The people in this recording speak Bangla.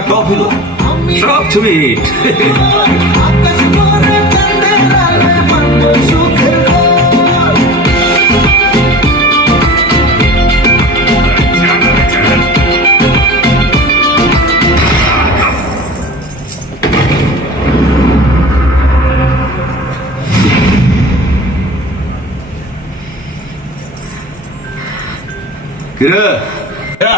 এবার টপ হলো সব ছবি হিট আকাশ ভরে চাঁদের আলোয় মানব সুখের ঘর। কিরে এ,